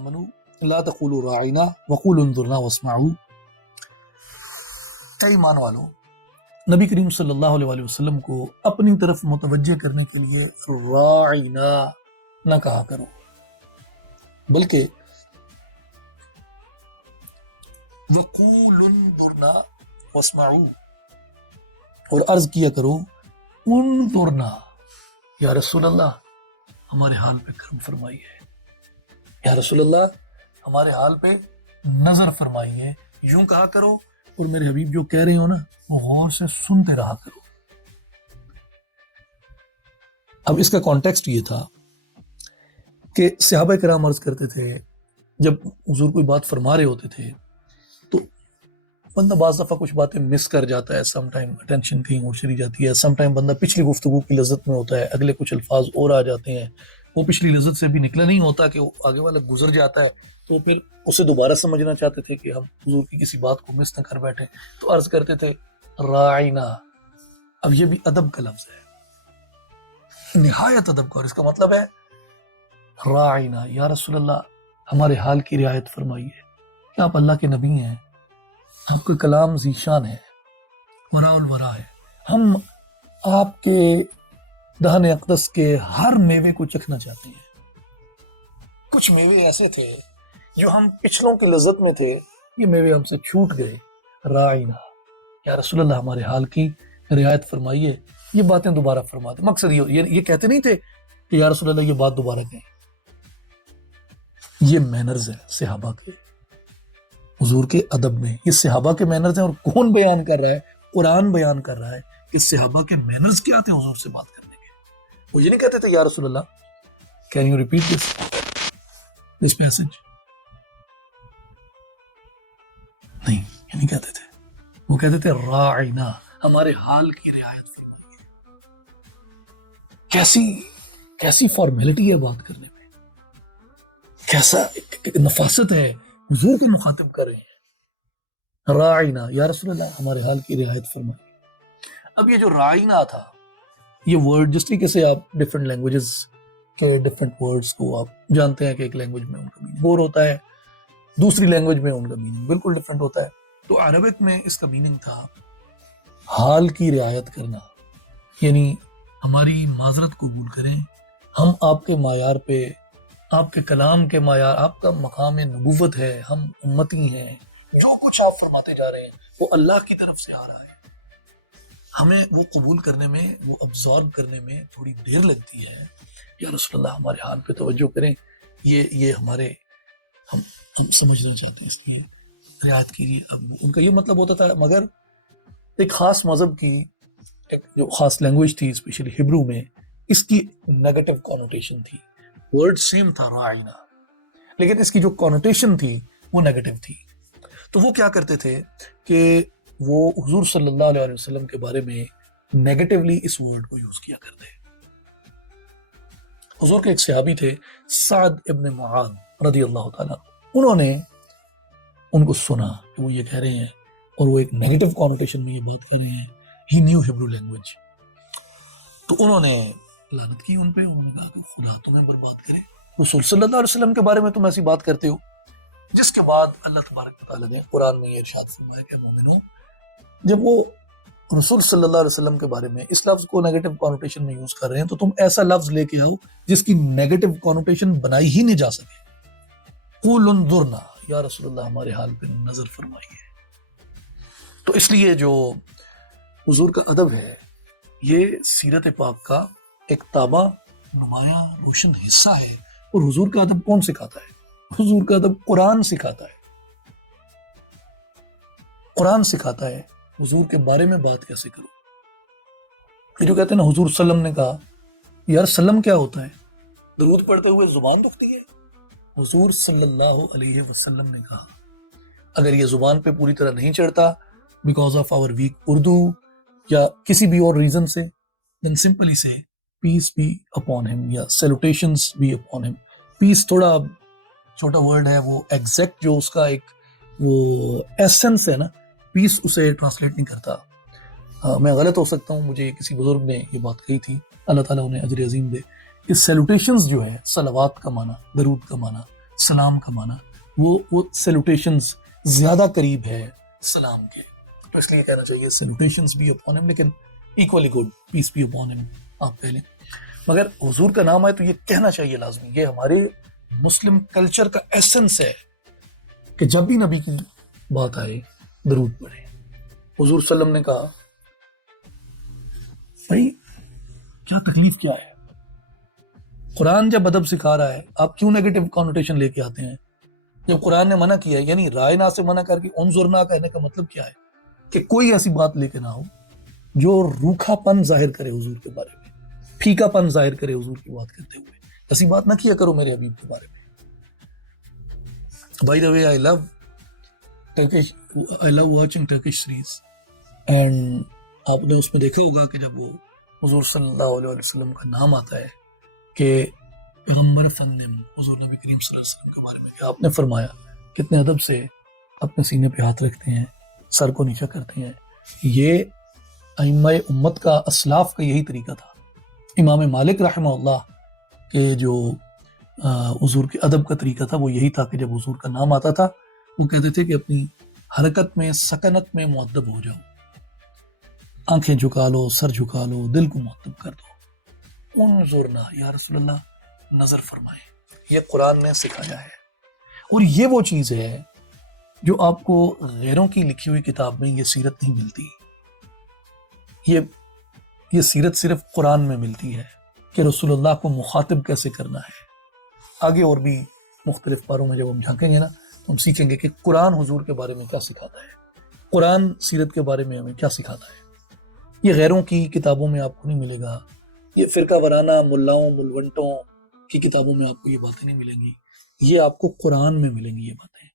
آمنوا لا تقولوا راعنا وقولوا انظرنا واسمعوا. اے ایمان والو، نبی کریم صلی اللہ علیہ وآلہ وسلم کو اپنی طرف متوجہ کرنے کے لیے راعنا نہ کہا کرو، بلکہ وقولوا انظرنا واسمعوا، اور عرض کیا کرو انظرنا، یا رسول اللہ ہمارے حال پہ کرم فرمائیے، یا رسول اللہ ہمارے حال پہ نظر فرمائیے. یوں کہا کرو، اور میرے حبیب جو کہہ رہے ہو نا وہ غور سے سنتے رہا کرو. اب اس کا کانٹیکسٹ یہ تھا کہ صحابہ کرام عرض کرتے تھے جب حضور کوئی بات فرما رہے ہوتے تھے تو بندہ بعض دفعہ کچھ باتیں مس کر جاتا ہے، سم ٹائم اٹینشن کہیں اور چلی جاتی ہے، سم ٹائم بندہ پچھلی گفتگو کی لذت میں ہوتا ہے، اگلے کچھ الفاظ اور آ جاتے ہیں، وہ پچھلی لذت سے بھی نکلا نہیں ہوتا کہ وہ آگے والا گزر جاتا ہے، تو پھر اسے دوبارہ سمجھنا چاہتے تھے کہ ہم حضور کی کسی بات کو مس نہ کر بیٹھیں، تو عرض کرتے تھے راعنا. اب یہ بھی ادب کا لفظ ہے، نہایت ادب کا، اور اس کا مطلب ہے راعنا، یا رسول اللہ ہمارے حال کی رعایت فرمائیے کہ آپ اللہ کے نبی ہیں، آپ کا کلام ذیشان ہے، وراء الورا ہے، ہم آپ کے دہن اقدس کے ہر میوے کو چکھنا چاہتے ہیں. کچھ میوے ایسے تھے جو ہم پچھلوں کی لذت میں تھے، یہ میوے ہم سے چھوٹ گئے، راعنا، یا رسول اللہ ہمارے حال کی رعایت فرمائیے. یہ باتیں دوبارہ فرما دیں، مقصد یہ کہتے نہیں تھے کہ یا رسول اللہ یہ بات دوبارہ کہیں. یہ مینرز ہے صحابہ کے، حضور کے ادب میں یہ صحابہ کے مینرز ہیں. اور کون بیان کر رہا ہے؟ قرآن بیان کر رہا ہے کہ صحابہ کے مینرز کیا تھے حضور سے بات کرنے کے. وہ یہ نہیں کہتے تھے یا رسول اللہ can you repeat this passage, نہیں یہ نہیں کہتے تھے، وہ کہتے تھے راعنا، ہمارے حال کی رعایت فرمائیے. کیسی فارمیلٹی ہے بات کرنے میں، کیسا نفاست ہے، حضور کو مخاطب کر رہے ہیں. راعنا، یا رسول اللہ ہمارے حال کی رعایت فرمائیے. اب یہ جو راعنا تھا، یہ ورڈ جس طریقے سے آپ ڈفرینٹ لینگویجز کے ڈفرینٹ ورڈز کو آپ جانتے ہیں کہ ایک لینگویج میں ان کا میننگ اور ہوتا ہے، دوسری لینگویج میں ان کا میننگ بالکل ڈفرینٹ ہوتا ہے. تو عربک میں اس کا میننگ تھا حال کی رعایت کرنا، یعنی ہماری معذرت قبول کریں، ہم آپ کے معیار پہ، آپ کے کلام کے معیار، آپ کا مقام نبوت ہے، ہم امتی ہیں، جو کچھ آپ فرماتے جا رہے ہیں وہ اللہ کی طرف سے آ رہا ہے. ہمیں وہ قبول کرنے میں، وہ ابزارب کرنے میں تھوڑی دیر لگتی ہے. یا رسول اللہ ہمارے حال پہ توجہ کریں، یہ ہمارے ہم سمجھنا چاہتے ہیں، اس لیے رعایت کیجیے. اب ان کا یہ مطلب ہوتا تھا، مگر ایک خاص مذہب کی ایک جو خاص لینگویج تھی، اسپیشلی ہبرو میں، اس کی نیگیٹو کانوٹیشن تھی. ورڈ سیم تھا راعنا، لیکن اس کی جو کانوٹیشن تھی وہ نیگیٹو تھی. تو وہ کیا کرتے تھے کہ وہ حضور صلی اللہ علیہ وسلم کے بارے میں نیگیٹولی اس ورڈ کو یوز کیا کرتے. حضور کے ایک صحابی تھے سعد ابن معاذ رضی اللہ تعالیٰ، انہوں نے ان کو سنا کہ وہ یہ کہہ رہے ہیں اور وہ ایک نیگیٹو کانوٹیشن میں یہ بات کہہ رہے ہیں. ہی نیو ہبرو لینگویج. تو انہوں نے لعنت کی ان پہ، انہوں نے کہا کہ خدا تمہیں برباد کرے، رسول صلی اللہ علیہ وسلم کے بارے میں تم ایسی بات کرتے ہو. جس کے بعد اللہ تبارک و تعالیٰ نے قرآن میں یہ ارشاد فرمایا کہ مومنوں، جب وہ رسول صلی اللہ علیہ وسلم کے بارے میں اس لفظ کو نیگیٹو کانوٹیشن میں یوز کر رہے ہیں تو تم ایسا لفظ لے کے آؤ جس کی نیگیٹو کانوٹیشن بنائی ہی نہیں جا سکے. قول انظرنا، یا رسول اللہ ہمارے حال پہ نظر فرمائیے. تو اس لیے جو حضور کا ادب ہے یہ سیرت پاک کا ایک تابع نمایاں روشن حصہ ہے. اور حضور کا ادب کون سکھاتا ہے؟ حضور کا ادب قرآن سکھاتا ہے. قرآن سکھاتا ہے حضور کے بارے میں بات کیسے کرو. یہ جو کہتے ہیں نا حضور صلی اللہ علیہ وسلم نے کہا، یار سلم کیا ہوتا ہے؟ درود پڑھتے ہوئے زبان دکھتی ہے. حضور صلی اللہ علیہ وسلم نے کہا اگر یہ زبان پہ پوری طرح نہیں چڑھتا because of our weak Urdu یا کسی بھی اور ریزن سے، then simply say peace be upon him یا salutations be upon him. پیس تھوڑا چھوٹا ورڈ ہے، وہ ایگزیکٹ جو اس کا ایک وہ ایسنس ہے نا، پیس اسے ٹرانسلیٹ نہیں کرتا. میں غلط ہو سکتا ہوں، مجھے کسی بزرگ نے یہ بات کہی تھی، اللہ تعالیٰ انہیں اجر عظیم دے، کہ سیلوٹیشنز جو ہے صلوات کا معنی، درود کا معنی، سلام کا معنی وہ سیلوٹیشنز زیادہ قریب ہے سلام کے، تو اس لیے کہنا چاہیے سیلوٹیشنز بھی اپون ہم، لیکن ایکولی گڈ پیس بھی اپون ہم آپ کہہ لیں. مگر حضور کا نام آئے تو یہ کہنا چاہیے لازمی، یہ ہمارے مسلم کلچر کا ایسنس ہے کہ جب بھی نبی کی بات آئے درود پڑھیں. حضور صلی اللہ علیہ وسلم نے کہا بھائی کیا تکلیف کیا ہے؟ قرآن جب ادب سکھا رہا ہے آپ کیوں نیگیٹو کانوٹیشن لے کے آتے ہیں؟ جب قرآن نے منع کیا ہے، یعنی رائے نہ سے منع کر کے انظرنا کہنے کا مطلب کیا ہے؟ کہ کوئی ایسی بات لے کے نہ ہو جو روکھا پن ظاہر کرے حضور کے بارے میں، پھیکا پن ظاہر کرے حضور کی بات کرتے ہوئے. ایسی بات نہ کیا کرو میرے حبیب کے بارے میں. By the way I love watching Turkish series and آپ نے اس میں دیکھا ہوگا کہ جب وہ حضور صلی اللہ علیہ وسلم کا نام آتا ہے کہ پیغمبر فنم حضور نبی کریم صلی اللہ علیہ وسلم کے بارے میں کہ آپ نے فرمایا کتنے ادب سے اپنے سینے پہ ہاتھ رکھتے ہیں، سر کو نیچا کرتے ہیں. یہ ائمہ امت کا اسلاف کا یہی طریقہ تھا. امام مالک رحمہ اللہ کے جو حضور کے ادب کا طریقہ تھا وہ یہی تھا کہ جب حضور کا نام آتا تھا وہ کہتے تھے کہ اپنی حرکت میں سکنت میں مؤدب ہو جاؤ، آنکھیں جھکا لو، سر جھکا لو، دل کو مؤدب کر دو. انظرنا یا رسول اللہ نظر فرمائے، یہ قرآن نے سکھایا ہے. اور یہ وہ چیز ہے جو آپ کو غیروں کی لکھی ہوئی کتاب میں یہ سیرت نہیں ملتی. یہ سیرت صرف قرآن میں ملتی ہے کہ رسول اللہ کو مخاطب کیسے کرنا ہے. آگے اور بھی مختلف پاروں میں جب ہم جھانکیں گے نا تو ہم سیکھیں گے کہ قرآن حضور کے بارے میں کیا سکھاتا ہے، قرآن سیرت کے بارے میں ہمیں کیا سکھاتا ہے. یہ غیروں کی کتابوں میں آپ کو نہیں ملے گا، یہ فرقہ وارانہ ملاؤں ملونٹوں کی کتابوں میں آپ کو یہ باتیں نہیں ملیں گی، یہ آپ کو قرآن میں ملیں گی یہ باتیں.